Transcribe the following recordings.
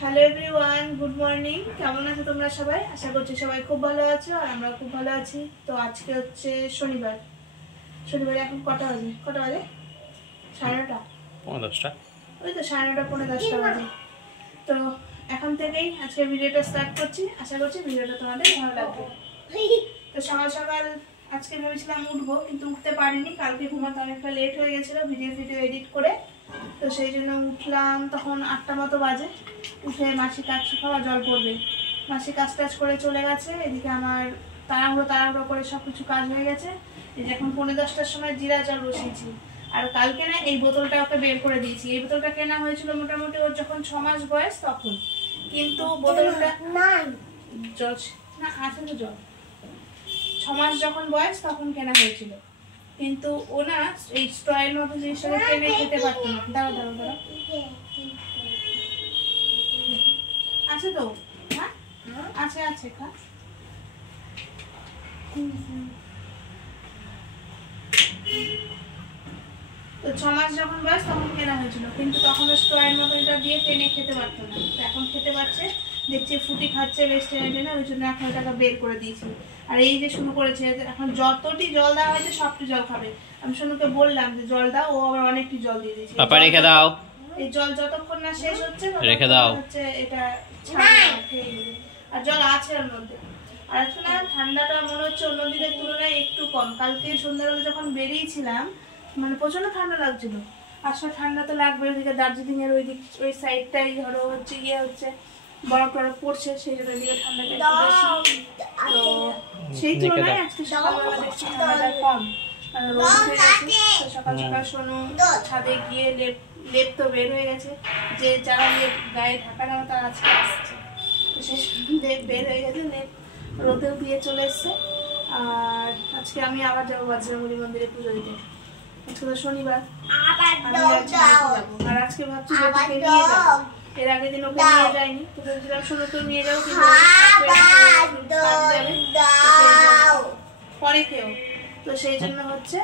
Hello everyone, good morning. কেমন আছো তোমরা সবাই? আশা করছি সবাই খুব ভালো আছো আর আমরা খুব ভালো আছি। তো আজকে হচ্ছে শনিবার। শনিবারে এখন কটা বাজে? 9:30, 10:30। ওই তো 9:30, 10:30 বাজে। তো এখন থেকেই আজকে ভিডিওটা স্টার্ট করছি। আশা করছি ভিডিওটা তোমাদের ভালো লাগবে। তো সকাল সকাল আজকে ভেবেছিলাম উঠবো, কিন্তু উঠতে পারিনি। কালকে ঘুমাতে অনেকটা লেট হয়ে গেছিলো ভিডিও এডিট করে। তো সেই জন্য উঠলাম তখন 8টা মতো বাজে। উঠে মাসি কাজ খাওয়া জল পড়বে, মাসি কাজ টাজ করে চলে গেছে। এদিকে আমার তাড়াহুড়ো করে সব কিছু কাজ হয়ে গেছে। এই যে এখন 9:45টার সময় জিরা জল বসিয়েছি। আর কালকে না এই বোতলটা ওকে বের করে দিয়েছি। এই বোতলটা কেনা হয়েছিল মোটামুটি ওর যখন 6 মাস বয়স তখন, কিন্তু বোতলটা জল না আছে তো, জল 6 মাস যখন বয়স তখন কেনা হয়েছিল। কিন্তু ও না এই স্ট্রয়ের মতো জিনিসটাকে টেনে খেতে পারতো না। দাঁড়াও আছে তো? হ্যাঁ আছে খা। তো 6 মাস যখন বয়স তখন কেনা হয়েছিল, কিন্তু তখন স্ট্রয়ের মতো এটা দিয়ে টেনে খেতে পারতো না। তো এখন খেতে পারছে, দেখছি ফুটি খাচ্ছে বেশ টেনে টেনে। ওই জন্য এখন ওটাকে বের করে দিয়েছি। আর এই যে শুরু করেছে, এখন যতটি জল দেওয়া হয়েছে সবটি জল খাবে। আমি শুনুকে বললাম যে জল দাও, ও আবার অনেকটি জল দিয়ে দিয়েছে। পাপা রেখে দাও, এই জল যতক্ষণ না শেষ হচ্ছে রেখে দাও হচ্ছে এটা। আর জল আছে ওর মধ্যে। আর আজকে না ঠান্ডাটা মনে হচ্ছে অন্য দিনের তুলনায় একটু কম। কালকে সন্ধ্যাবেলা যখন বেরিয়েছিলাম মানে প্রচন্ড ঠান্ডা লাগছিল। আসলে ঠান্ডা তো লাগবে, ওইদিকে দার্জিলিং এর ওই সাইডটাই ধরো হচ্ছে হচ্ছে বরফ টরফ পড়ছে, সেই জন্য এদিকে ঠান্ডাটা একটু বেশি। তো সেই তুলনায় আজকে সকালবেলা দেখছি ঠান্ডাটা কম। সকাল সকাল শোনো ছাদে গিয়ে লেপ তো বের হয়ে গেছে। যে যারা লেপ গায়ে ঢাকা নাও তারা আজকে আসছে। তো সেই লেপ বের হয়ে গেছে, লেপ রোদেও দিয়ে চলে এসছে। আর আজকে আমি আবার যাবো বজরঙ্গলী মন্দিরে পুজো দিতে। আজকে তো শনিবার, আর আজকে ভাবছি বেটিকে নিয়ে যাবো। এর আগের দিন ওকে নিয়ে যাইনি, তো ভেবেছিলাম শোনো তো নিয়ে যাবো, পরে কেউ। তো সেই জন্য হচ্ছে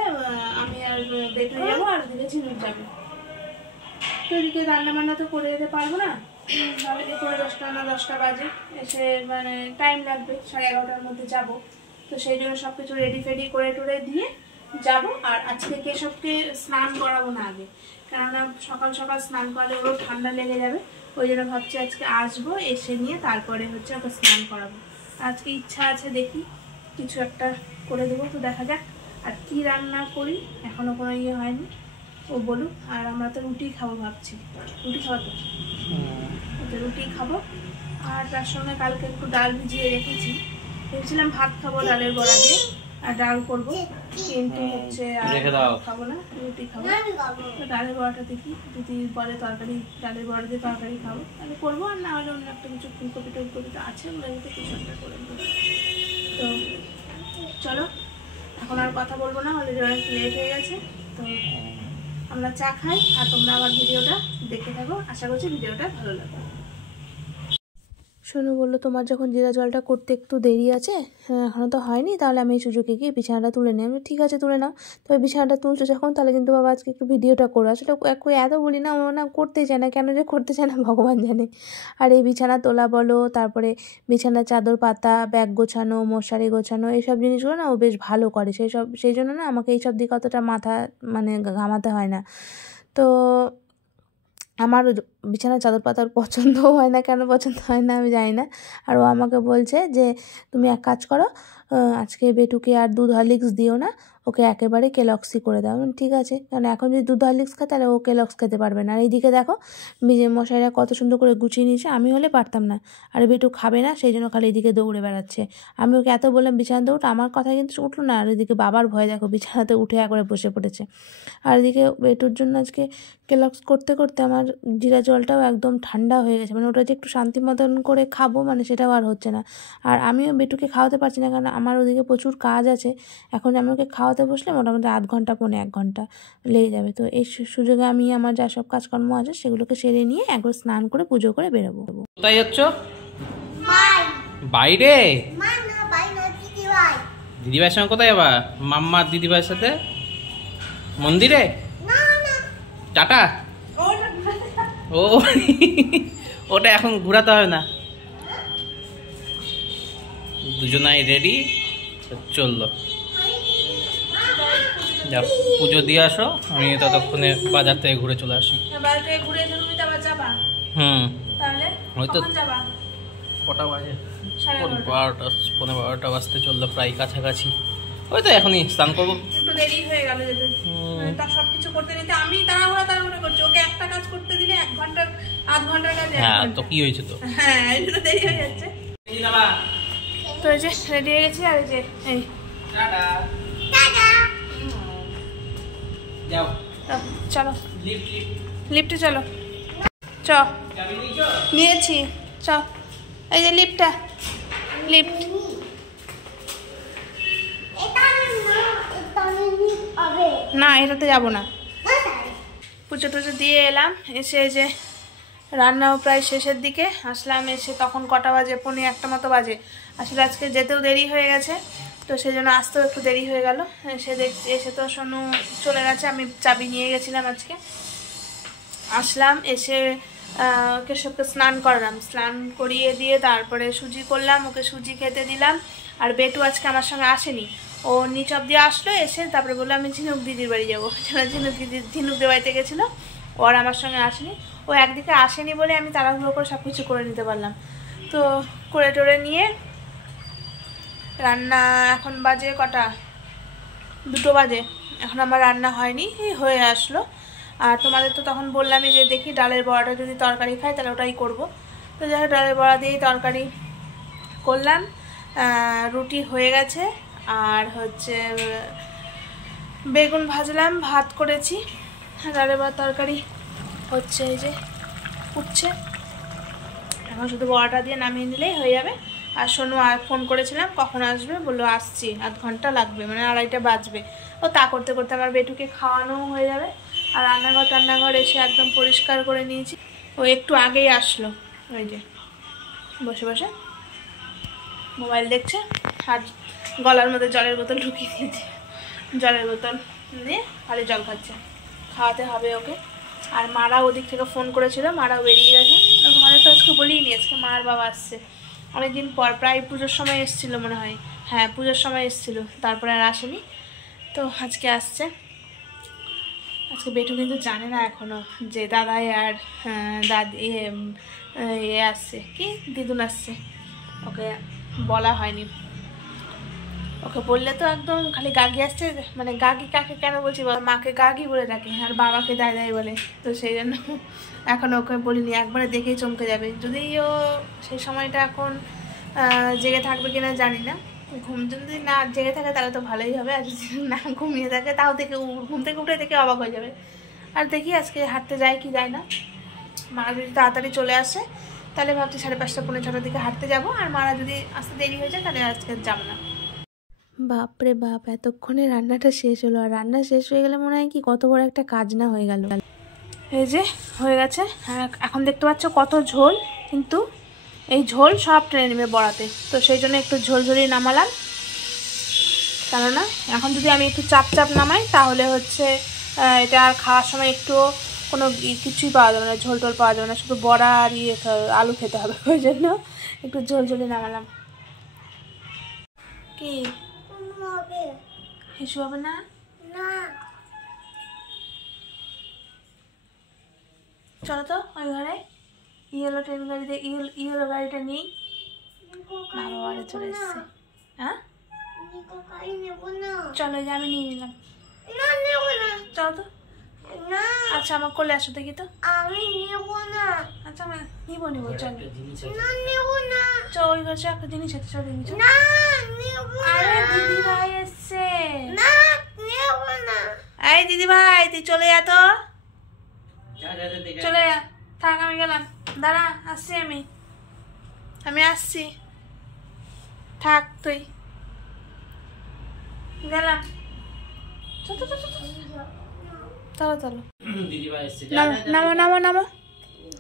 আমি আর বেটু যাবো, আর দিকে ঝিনুক যাবে। তো এদিকে রান্না বান্না তো করে যেতে পারবো না, তাহলে কি করে 10টা বাজে এসে মানে টাইম লাগবে। 11:30টার মধ্যে যাব। তো সেই জন্য সব কিছু রেডি ফেডি করে টুরে দিয়ে যাব। আর আজকে কেশবকে স্নান করাবো না আগে, কেননা সকাল সকাল স্নান করলে ওরও ঠান্ডা লেগে যাবে। ওই জন্য ভাবছি আজকে আসবো, এসে নিয়ে তারপরে হচ্ছে ওকে স্নান করাবো। আজকে ইচ্ছা আছে, দেখি কিছু একটা করে দেবো। তো দেখা যাক আর কি রান্না করি, এখনো কোনো হয়নি, ও বলুক। আর আমরা তো রুটি খাবো ভাবছি। রুটি খাবো তো রুটি খাবো। আর তার সঙ্গে কালকে একটু ডাল ভিজিয়ে রেখেছি, ভেবেছিলাম ভাত খাবো ডালের বড়া দিয়ে আর ডাল করবো, কিন্তু হচ্ছে আর খাবো না, রুটি খাবো। তো ডালের বড়াটা দেখি যদি বলে তরকারি, ডালের বড়া দিয়ে তরকারি খাবো তাহলে করবো, আর না হলে অন্য একটা কিছু ফুলকপি টুলকপি তো আছে, ওগুলো কিছু একটা করে দেবো। তো চলো এখন আর কথা বলবো না, অলরেডি অনেক লেট হয়ে গেছে। তো আমরা চা খাই আর তোমরা আবার ভিডিওটা দেখে থাকো। আশা করছি ভিডিওটা ভালো লাগবে। সোনু বললো তোমার যখন জিরা জলটা করতে একটু দেরি আছে, এখনও তো হয়নি, তাহলে আমি এই সুযোগে গিয়ে বিছানাটা তুলে নিই। আমি ঠিক আছে তুলে নাও। তবে বিছানাটা তুলছো যখন, তাহলে কিন্তু বাবা আজকে একটু ভিডিওটা করো। আসলে এত বলি না, ও না করতেই চায় না, কেন যে করতে চায় না ভগবান জানে। আর এই বিছানা তোলা বলো, তারপরে বিছানার চাদর পাতা, ব্যাগ গোছানো, মশারি গোছানো, এইসব জিনিসগুলো না ও বেশ ভালো করে। সেই জন্য না আমাকে এইসব দিকে অতটা মাথা মানে ঘামাতে হয় না। তো আমার বিছানার চাদর পাতার পছন্দও হয় না, কেন পছন্দ হয় না আমি জানি না। আর ও আমাকে বলছে যে তুমি এক কাজ করো, আজকে বেটুকে আর দুধ হরলিক্স দিও না, ওকে একেবারে কেলক্সই করে দাও। ঠিক আছে, কারণ এখন যদি দুধ হরলিক্স খায় তাহলে ও কেলক্স খেতে পারবে না। আর এইদিকে দেখো মশাইরা কত সুন্দর করে গুছিয়ে নিয়েছে, আমি হলে পারতাম না। আর বেটু খাবে না, সেই জন্য খালি এদিকে দৌড়ে বেড়াচ্ছে। আমি ওকে এত বললাম বিছানাতে উঠ, আমার কথা কিন্তু উঠলো না। আর এদিকে বাবার ভয় দেখো, বিছানাতে উঠে একবারে বসে পড়েছে। আর এদিকে বেটুর জন্য আজকে কেলক্স করতে করতে আমার জিরা জলটাও একদম ঠান্ডা হয়ে গেছে। মানে ওটা যে একটু শান্তি মতন করে খাবো, মানে সেটাও আর হচ্ছে না। আর আমিও বেটুকে খাওয়াতে পারছি না, কারণ আমার ওদিকে প্রচুর কাজ আছে। এখন আমি ওকে খাওয়াতে বসলে মোটামুটি 1/2 ঘন্টা 1 ঘন্টা লেগে যাবে। তো এই সুযোগে আমি আমার যা সব কাজকর্ম আছে সেগুলোকে সেরে নিয়ে একবার স্নান করে পুজো করে বেরোবো। কোথায় যাচ্ছ? বাইরে? দিদিভাইয়ের সঙ্গে কোথায় যাবা? মাম্মা দিদিভাইয়ের সাথে মন্দিরে? টাটা। ও ওটা এখন ঘোরাতে হবে না, দুজনাই রেডি, চললো। যাও পুজো দিয়ে আসো, আমি ততক্ষণে বাজার থেকে ঘুরে চলে আসি। বাজার থেকে ঘুরে এসে তুমি তো আবার যাবা? তাহলে ওই তো কখন যাবা? কটা বাজে? 12:30। 12টা বাজতে চললো, প্রায় কাছাকাছি। ওই তো এখনই স্নান করবো। একটু দেরি হয়ে গেল যেতে, মানে তার সবকিছু করতে নিতে আমি তাড়াহুড়া করছি। ওকে একটা কাজ করতে দিলে 1 ঘন্টার 8 ঘন্টার কাজ। হ্যাঁ তো কি হয়েছে তো? হ্যাঁ এই জন্য দেরি হয়ে যাচ্ছে। তো এই যে রেডি হয়ে গেছি, আর এই যে এই যাও চলো লিফট লিফটে চলো। চ নিয়েছি, চ এই যে লিফট। না এটাতে যাবো না। পুজো টুজো দিয়ে এলাম, এসে এই যে রান্নাও প্রায় শেষের দিকে আসলাম। এসে তখন কটা বাজে, 1:45 মতো বাজে। আসলে আজকে যেতেও দেরি হয়ে গেছে, তো সেই জন্য আসতেও একটু দেরি হয়ে গেল। এসে দেখছি, এসে তো সোনু চলে গেছে, আমি চাবি নিয়ে গেছিলাম আজকে। আসলাম, এসে কেশবকে স্নান করালাম, স্নান করিয়ে দিয়ে তারপরে সুজি করলাম, ওকে সুজি খেতে দিলাম। আর বেটু আজকে আমার সঙ্গে আসেনি, ও নিচ অব্দি আসলো, এসে তারপরে বললো আমি ঝিনুক দিদির বাড়ি যাবো। ঝিনুক দিদির বাড়িতে গেছিলো, ও আর আমার সঙ্গে আসেনি। ও একদিকে আসেনি বলে আমি তাড়াহুড়ো করে সব কিছু করে নিতে পারলাম। তো করে টোরে নিয়ে রান্না, এখন বাজে কটা, 2 বাজে, এখন আমার রান্না হয়নি, হয়ে আসলো। আর তোমাদের তো তখন বললামই যে দেখি ডালের বড়াটা যদি তরকারি খাই তাহলে ওটাই করবো। তো যাই হোক ডালের বড়া দিয়েই তরকারি করলাম। রুটি হয়ে গেছে, আর হচ্ছে বেগুন ভাজলাম, ভাত করেছি, ডালের বড়া তরকারি হচ্ছে, এই যে উঠছে। এখন শুধু বড়াটা দিয়ে নামিয়ে নিলেই হয়ে যাবে। আর সোনু ফোন করেছিলাম কখন আসবে, বললো আসছি, 8 ঘন্টা লাগবে, মানে 2:30টা বাজবে। ও তা করতে করতে আমার বেটুকে খাওয়ানোও হয়ে যাবে। আর রান্নাঘর এসে একদম পরিষ্কার করে নিয়েছি। ও একটু আগেই আসলো, ওই যে বসে বসে মোবাইল দেখছে, আর গলার মধ্যে জলের বোতল ঢুকিয়ে দিয়েছে, জলের বোতল দিয়ে খালি জল খাচ্ছে। খাওয়াতে হবে ওকে। আর মারা ওদিক থেকে ফোন করেছিল, মারাও বেরিয়ে গেছে। ঘরে তো আজকে বলিনি, আজকে মার বাবা আসছে অনেকদিন পর, প্রায় পুজোর সময় এসেছিলো মনে হয়। হ্যাঁ পুজোর সময় এসেছিলো, তারপরে আর আসেনি, তো আজকে আসছে। আজকে বেটু কিন্তু জানে না এখনো যে দাদাই আর দাদি আসছে, কি দিদুন আসছে, ওকে বলা হয়নি। ওকে বললে তো একদম খালি গাগি আসছে, মানে গাগি কাকে কেন বলছি, মাকে গাগি বলে ডাকে আর বাবাকে দাদাই বলে, তো সেই জন্য এখন ওকে বলিনি, একবারে দেখেই চমকে যাবে। যদিও সেই সময়টা এখন জেগে থাকবে কিনা জানি না, যদি না জেগে থাকে তাহলে তো ভালোই হবে, আর যদি না ঘুমিয়ে থাকে তাও থেকে ঘুম থেকে উঠে থেকে অবাক হয়ে যাবে। আর দেখি আজকে হাঁটতে যায় কি যায় না। মারা যদি তাড়াতাড়ি চলে আসে তাহলে ভাবছি 5:30 পৌনে 6টার দিকে হাঁটতে যাব, আর মারা যদি আসতে দেরি হয়ে যায় তাহলে আজকে যাবো না। বাপরে বাপ, এতক্ষণে রান্নাটা শেষ হলো। আর রান্না শেষ হয়ে গেলে মনে হয় কি কত বড় একটা কাজ না হয়ে গেল। এই যে হয়ে গেছে, এখন দেখতে পাচ্ছ কত ঝোল, কিন্তু এই ঝোল সব টেনে নেবে বড়াতে, তো সেই জন্য একটু ঝোলঝোলি নামালাম। কেননা এখন যদি আমি একটু চাপ নামাই তাহলে হচ্ছে এটা আর খাওয়ার সময় একটু কোনো কিছুই পাওয়া যাবে না, ঝোল টোল পাওয়া যাবে না, শুধু বড়া আর আলু খেতে হবে, ওই জন্য একটু ঝোলঝোলি নামালাম। কি হিসু হবে না? চলো তো ওই ঘরে, ইয়েলো ট্রেন গাড়িতে ইয়েলো গাড়িটা নিই। মা বাবারে চলে এসছে। হ্যাঁ চলো, যে আমি নিয়ে নিলাম, চলো তো। আচ্ছা আমার কোলে আসো দেখি তো। আমি নেবো না। আচ্ছা আমি নিবো চলো। চল ওই ঘরে একটা জিনিস আছে, চল জিনিস। আরে দিদি ভাই এসছে। এই দিদি ভাই তুই চলে যা তো, চলে যা, থাক আমি গেলাম, দাঁড়া আসছি, আমি আসছি, থাক তুই, গেলাম। চলো চলো নামো নামো নামো,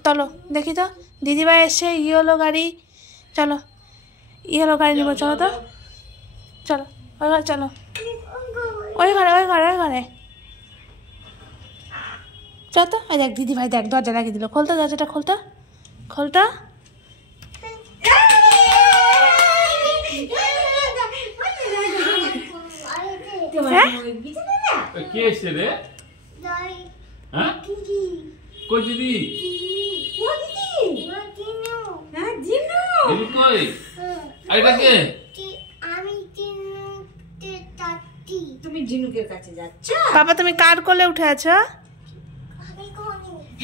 চলো দেখি তো দিদিভাই এসে ইয়েলো গাড়ি, চলো ইয়েলো গাড়ি নিবো, চলো তো, চলো ওই ঘরে, চলো ওই ঘরে চল তো। ওই দেখ দিদি ভাই, দেখ দরজা লাগিয়ে দিল। খোলতো দরজাটা, খোলতো খোলতো। কে এসছে রে? হ্যাঁ কই দিদি? দিদি কই? এটা কে? তুমি জিনুকের কাছে যাচ্ছ? বাবা তুমি কার কোলে উঠে আছো?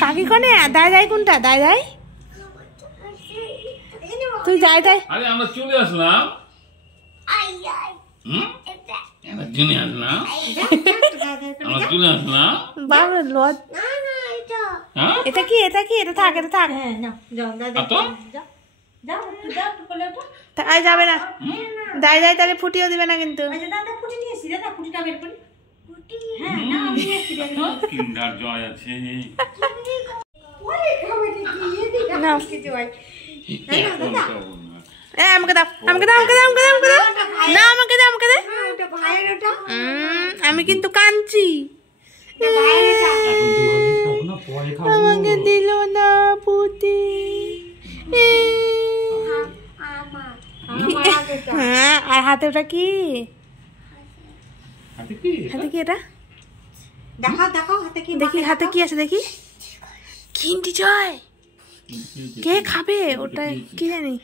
কাকি কোনে? দাই দাই কোনটা? দাই দাই তুই যাই দাই। আরে আমরা চলে আসলাম। আমরা চলে আসলাম। আমরা চলে আসলাম। বাবা লজ। হ্যাঁ এটা কি? এটা কি? এটা থাক, এটা থাক। হ্যাঁ নাও, যাও দাদা, তো যাও যাও যাও, একটু কোলে ওঠো। তাই যাবে না। দাই দাই তাহলে ফুটিও দিবে না কিন্তু। আচ্ছা দাদা, ফুটি নিয়ে এসছি, দাদা ফুটিটা বের করি। হ্যাঁ না, আমি নিয়ে এসছি, বের করি। কিন্ডার জয় আছে। ওরে খাবে কি? এদিকে নাও। কিছু হয়। আমাকে দাও, আমাকে দাও, আমাকে দাও, আমাকে দাও, আমাকে দাও। না আমাকে দাও, আমাকে দে। ওটা ভাইয়ের, ওটা আমি কিন্তু কাঁদছি। ভাইয়ের, এটা আমাকে দিল না পুতি। হ্যাঁ, আর হাতে ওটা কি? হাতে কি? হাতে কি এটা? দেখাও দেখাও হাতে কি? দেখি হাতে কি আছে দেখি। কিন্ডি জয়। কে খাবে ওটা? কি জানি।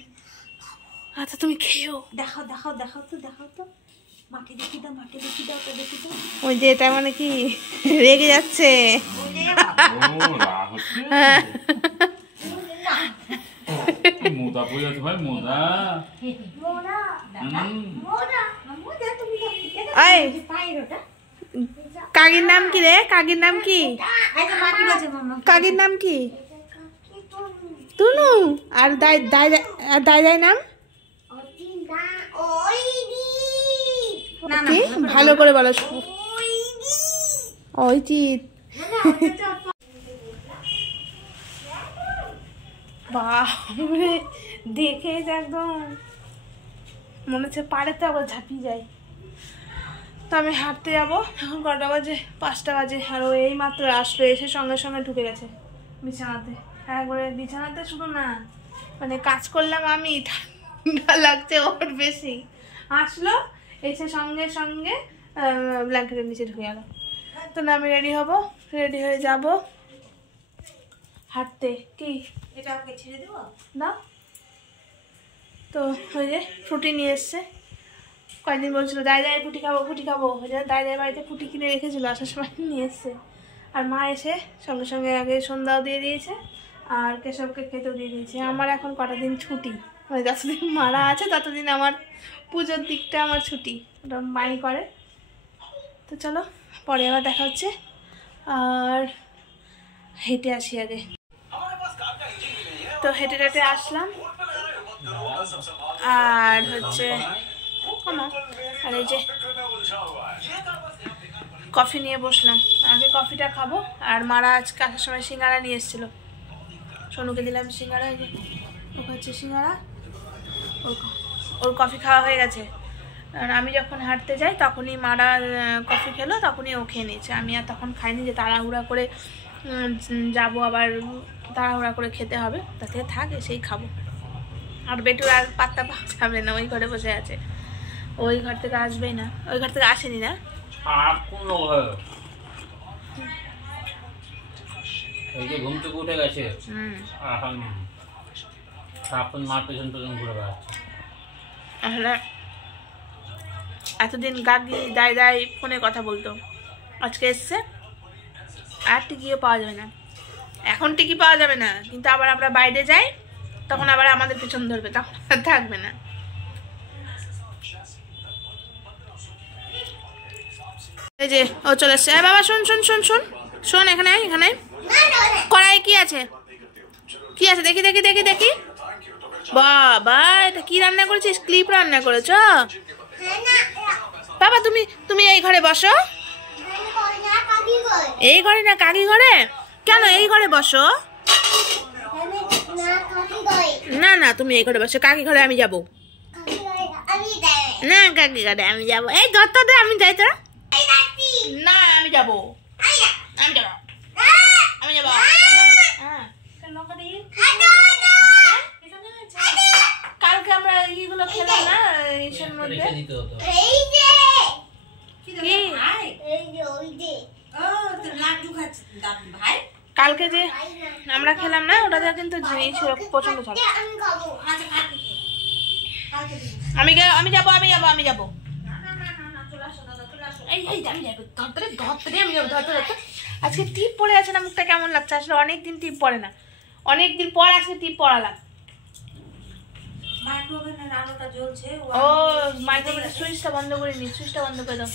আচ্ছা তুমি খেও। দেখাও দেখাও দেখাও তো, দেখাও তো। মাকে দেখি দাও, মাকে দেখি দাও, ওটা দেখি দাও। ওই যে এটা মানে কি রেগে যাচ্ছে। ও রাগ হচ্ছে। মোদা পড়ে আছে ভাই, মোদা। মোরা দাদা, মোরা মোরা তুমি দাও। এই পায়ের ওটা। কাকির নাম কি রে? কাকির নাম কি? এই যে মা কি বলছে মামা? কাকির নাম কি? তুনু। আর দাই দাই আর দাই দাই নাম না না, কি? ভালো করে বলো। ওই চিত। বাপরে দেখে একদম মনে হচ্ছে পারে তো আবার ঝাঁপিয়ে যায়। তো আমি হাঁটতে যাবো। এখন কটা বাজে? 5টা বাজে। আর ও এই মাত্র আসলো, এসে সঙ্গে সঙ্গে ঢুকে গেছে বিছানাতে। একবারে বিছানাতে শুধু না, মানে কাজ করলাম আমি, ঠান্ডা লাগছে ওর বেশি। আসলো, এসে সঙ্গে সঙ্গে ব্ল্যাঙ্কেটের নিচে ঢুকে গেল। তো না আমি রেডি হব, রেডি হয়ে যাব হাঁটতে। কি এটা ওকে ছেড়ে দেবো না? তো ওই যে ফ্রুটি নিয়ে এসছে। কয়েকদিন বলছিল দাই দাই ফুটি খাবো, ফুটি খাবো। ওই জন্য দাই দাই বাড়িতে ফুটি কিনে রেখেছিল, আসার সময় নিয়ে এসছে। আর মা এসে সঙ্গে সঙ্গে আগে সন্ধ্যাও দিয়ে দিয়েছে, আর কেশবকে খেতেও দিয়ে দিয়েছে। আমার এখন কটা দিন ছুটি, মানে যতদিন মারা আছে ততদিন আমার পুজোর দিকটা আমার ছুটি, ওটা মাই করে। তো চলো পরে আবার দেখা হচ্ছে। আর হেঁটে আসি আগে। তো হেঁটে হেঁটে আসলাম। আর হচ্ছে আর এই যে কফি নিয়ে বসলাম। আগে কফিটা খাবো। আর মারা আজকে আসার সময় সিঙ্গারা নিয়ে এসেছিলো, সোনুকে দিলাম সিঙ্গারা। এই যে ওকে হচ্ছে সিঙ্গারা, ওর কফি খাওয়া হয়ে গেছে। আর আমি যখন হাঁটতে যাই তখনই মারা কফি খেলো, তখনই ও খেয়ে নিয়েছে। আমি আর তখন খাইনি, যে তাড়াহুড়া করে যাবো, আবার তাড়াহুড়া করে খেতে হবে, তা থেকে থাক এসেই খাবো। আর বেটুর আর পাত্তা পাওয়া যাবে না, ওই ঘরে বসে আছে। ওই ঘর থেকে আসবেই না, ওই ঘর থেকে আসেনি না। এই যে ঘুম থেকে উঠে গেছে, এখন মার পেছন পেছন ঘুরে বেড়াচ্ছে। আসলে এতদিন গাগি দাই দাই ফোনে কথা বলতো, আজকে এসছে। আর টিকিও পাওয়া যাবে না, এখন টিকি পাওয়া যাবে না, কিন্তু আবার আমরা বাইরে যাই তখন আবার আমাদের পেছন ধরবে, তখন আর থাকবে না। এই যে ও চলে এসছে। বাবা শোন শোন শোন শোন শোন, এখানে এখানে কড়াই কি আছে? কি আছে দেখি দেখি দেখি দেখি। বাবা এটা কি রান্না করেছিস? ক্লিপ রান্না করেছো বাবা? তুমি তুমি এই ঘরে বসো। এই ঘরে না কাকি ঘরে? কেন এই ঘরে বসো? না না তুমি এই ঘরে বসো, কাকি ঘরে আমি যাবো না। কাকি ঘরে আমি যাবো। এই ধরতে দে, আমি যাই। তোরা না আমি যাবো, আমি যাবো। ভাই কালকে যে আমরা খেলাম না, ওটাতে কিন্তু ছিল প্রচন্ড ঝাল। আচ্ছা কালকে দিন। আমি যাবো না চলে আসো দাদা, চলে আসো। এই আমি যাবো, ধরতে আমি যাবো, ধরতে। আজকে টিপ পরে আছে না, মুখটা কেমন লাগছে? আসলে অনেকদিন টিপ পরে না, অনেকদিন পর আজকে টিপ পরালাম। মাইক্রোওভেনের আলোটা জ্বলছে। ও মাইক্রোওভেনের সুইচটা বন্ধ করে নি, সুইচটা বন্ধ করে দাও।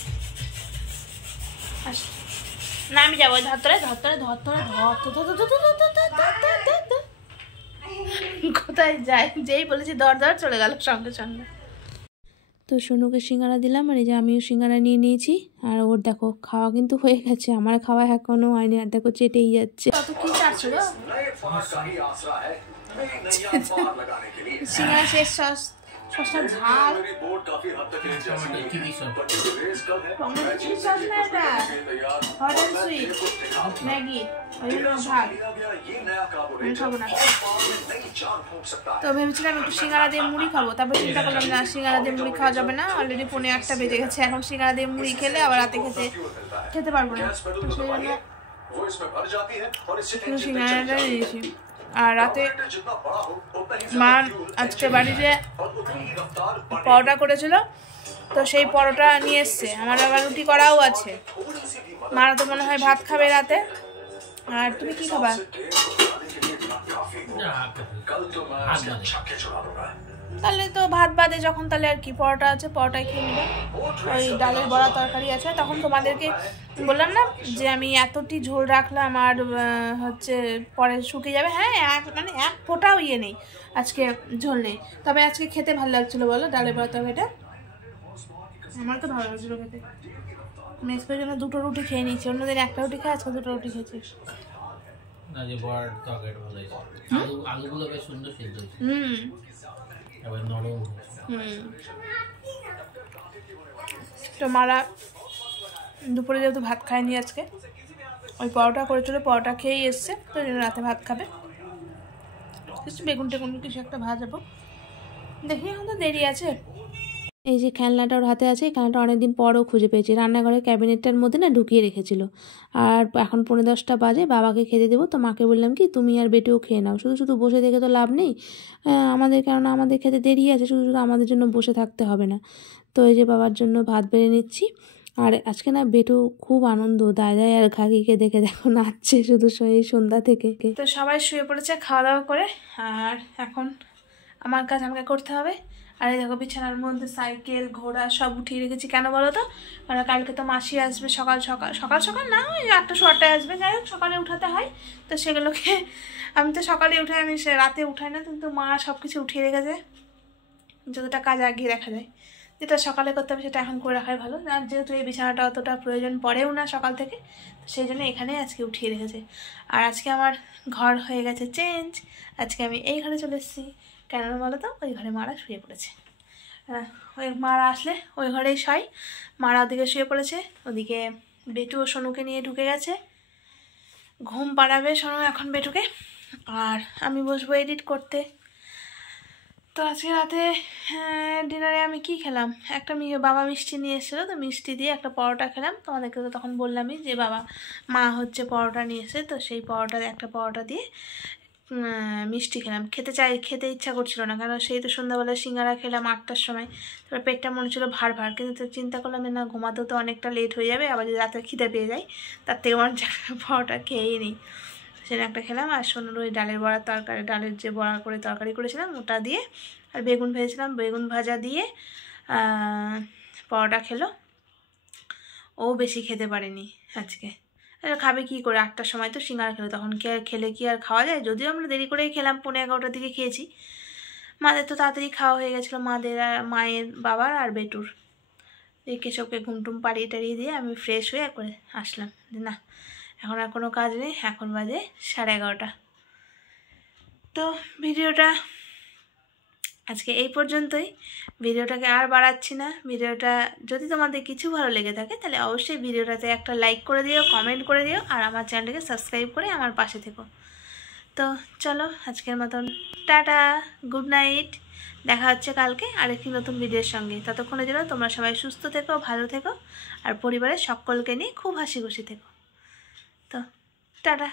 না আমি যাবো, ধর কোথায় যায়, যেই বলেছি ধর চলে গেল সঙ্গে সঙ্গে। তো সোনুকে সিঙ্গারা দিলাম, আর এই যে আমিও সিঙ্গারা নিয়ে নিয়েছি। আর ওর দেখো খাওয়া কিন্তু হয়ে গেছে, আমার খাওয়া এখনো হয়নি, আর দেখো চেটেই যাচ্ছে। কত কি চাচ্ছ গো? সিঙ্গারা শেষ, সসটা ঝাল। চিলি সস না এটা, হট অ্যান্ড সুইট ম্যাগি, ওই জন্য ঝাল। আমি খাবো না। তো ভেবেছিলাম একটু সিঙ্গারা দিয়ে মুড়ি খাবো, তারপর চিন্তা করলাম না, সিঙ্গারা দিয়ে মুড়ি খাওয়া যাবে না, অলরেডি 8:45 বেজে গেছে। এখন সিঙ্গারা দিয়ে মুড়ি খেলে আবার রাতে খেতে পারবো না, সেই জন্য সিঙ্গারাটা নিয়েছি। আর রাতে মা আজকে বাড়িতে পরোটা করেছিল, তো সেই পরোটা নিয়ে এসছে। আমার আবার রুটি করাও আছে। মারা তো মনে হয় ভাত খাবে রাতে। আর তুমি কি খাবা? তাহলে তো ভাত বাদে যখন, তাহলে আর কি, পরোটা আছে, পরোটাই খেয়ে নেবে। ওই ডালের বড়া তরকারি আছে। তখন তোমাদেরকে বললাম না যে আমি এতটি ঝোল রাখলাম আর হচ্ছে পরে শুকিয়ে যাবে। হ্যাঁ, এক ফোঁটাও ইয়ে নেই আজকে, ঝোল নেই। তবে আজকে খেতে ভালো লাগছিলো বলো ডালের বড়া তরকারিটা, আমার তো ভালো লাগছিলো খেতে। মেস করে জন্য 2টো রুটি খেয়ে নিয়েছি, অন্যদিন একটা রুটি খাই, আজকে 2টো রুটি খেয়েছি। না যে বড়ার তরকারিটা ভালো হয়েছে, আলুগুলো বেশ সুন্দর সিদ্ধ হয়েছে, আবার নরম হয়েছে। তো মারা দুপুরে যেহেতু ভাত খায়নি আজকে, ওই পরোটা করেছিল, পরোটা খেয়েই এসছে, তো জন্য রাতে ভাত খাবে। কিছু বেগুন টেগুন কিছু একটা ভাজাবো, দেখি এখন তো দেরি আছে। এই যে খেলনাটা ওর হাতে আছে, এই খেলনাটা অনেকদিন পরও খুঁজে পেয়েছি, রান্নাঘরের ক্যাবিনেটটার মধ্যে না ঢুকিয়ে রেখেছিল। আর এখন 10:45 বাজে, বাবাকে খেতে দেবো। তো মাকে বললাম কি, তুমি আর বেটিও খেয়ে নাও, শুধু শুধু বসে থেকে তো লাভ নেই আমাদের, কেননা আমাদের খেতে দেরি আছে, শুধু শুধু আমাদের জন্য বসে থাকতে হবে না। তো এই যে বাবার জন্য ভাত বেড়ে নিচ্ছি। আর আজকে না বেটু খুব আনন্দ, দাদাই আর ঘাগিকে দেখে দেখো নাচছে শুধু এই সন্ধ্যা থেকে। তো সবাই শুয়ে পড়েছে খাওয়া দাওয়া করে, আর এখন আমার কাজ আমাকে করতে হবে। আর এই দেখো বিছানার মধ্যে সাইকেল ঘোড়া সব উঠিয়ে রেখেছি। কেন বলো তো? কারণ কালকে তো মাসি আসবে সকাল সকাল না, ওই 8টা-9টায় আসবে, যাই হোক সকালে উঠাতে হয়। তো সেগুলোকে আমি তো সকালে উঠাই, আমি রাতে উঠাই না, কিন্তু মা সব কিছু উঠিয়ে রেখেছে, যতটা কাজ আগিয়ে রাখা যায়। যেটা সকালে করতে হবে সেটা এখন করে রাখাই ভালো। আর যেহেতু এই বিছানাটা অতটা প্রয়োজন পড়েও না সকাল থেকে, তো সেই জন্য এখানে আজকে উঠিয়ে রেখেছে। আর আজকে আমার ঘর হয়ে গেছে চেঞ্জ, আজকে আমি এই ঘরে চলে এসেছি। কেন বলো তো? ওই ঘরে মারা শুয়ে পড়েছে। ওই মারা আসলে ওই ঘরেই শয়, মারা ওদিকে শুয়ে পড়েছে, ওদিকে বেটু ও সোনুকে নিয়ে ঢুকে গেছে, ঘুম পাড়াবে সোনু এখন বেটুকে। আর আমি বসবো এডিট করতে। তো আজকে রাতে ডিনারে আমি কি খেলাম, একটা বাবা মিষ্টি নিয়ে এসেছিলো, তো মিষ্টি দিয়ে একটা পরোটা খেলাম। তোমাদেরকে তো তখন বললামই যে মা হচ্ছে পরোটা নিয়ে এসে, তো সেই একটা পরোটা দিয়ে মিষ্টি খেলাম। খেতে ইচ্ছা করছিল না, কারণ সেই তো সন্ধ্যাবেলায় সিঙ্গারা খেলাম 8টার সময়, তারপর পেটটা মনে ছিল ভার, কিন্তু তো চিন্তা করলাম না, ঘুমাতেও তো অনেকটা লেট হয়ে যাবে, আবার যদি রাতে খিদে পেয়ে যায়, তার থেকে আমার পরোটা খেয়েই নিই। সেটা একটা খেলাম। আর সোনুর ওই ডালের বড়ার তরকারি, ডালের যে বড়া করে তরকারি করেছিলাম ওটা দিয়ে, আর বেগুন ভেজেছিলাম, বেগুন ভাজা দিয়ে পরোটা খেলো। ও বেশি খেতে পারেনি আজকে, খাবে কি করে, 8টার সময় তো সিঙ্গারা খেলো, তখন খেলে কি আর খাওয়া যায়? যদিও আমরা দেরি করেই খেলাম, 11:30টার দিকে খেয়েছি। মাদের তো তাড়াতাড়ি খাওয়া হয়ে গেছিলো, মায়ের বাবার আর বেটুর। এই কেশবকে ঘুমটুম পাড়িয়ে টাড়িয়ে দিয়ে আমি ফ্রেশ হয়ে একবারে আসলাম, না এখন আর কোনো কাজ নেই, এখন বাজে 11:30। তো ভিডিওটা আজকে এই পর্যন্তই, ভিডিওটাকে আর বাড়াচ্ছি না। ভিডিওটা যদি তোমাদের কিছু ভালো লেগে থাকে তাহলে অবশ্যই ভিডিওটাতে একটা লাইক করে দিও, কমেন্ট করে দিও, আর আমার চ্যানেলটাকে সাবস্ক্রাইব করে আমার পাশে থেকো। তো চলো আজকের মতন টাটা, গুড নাইট, দেখা হচ্ছে কালকে আরেকটি নতুন ভিডিওর সঙ্গে। ততক্ষণের জন্য তোমরা সবাই সুস্থ থেকো, ভালো থেকো, আর পরিবারের সকলকে নিয়ে খুব হাসি খুশি থেকো। তো টাটা।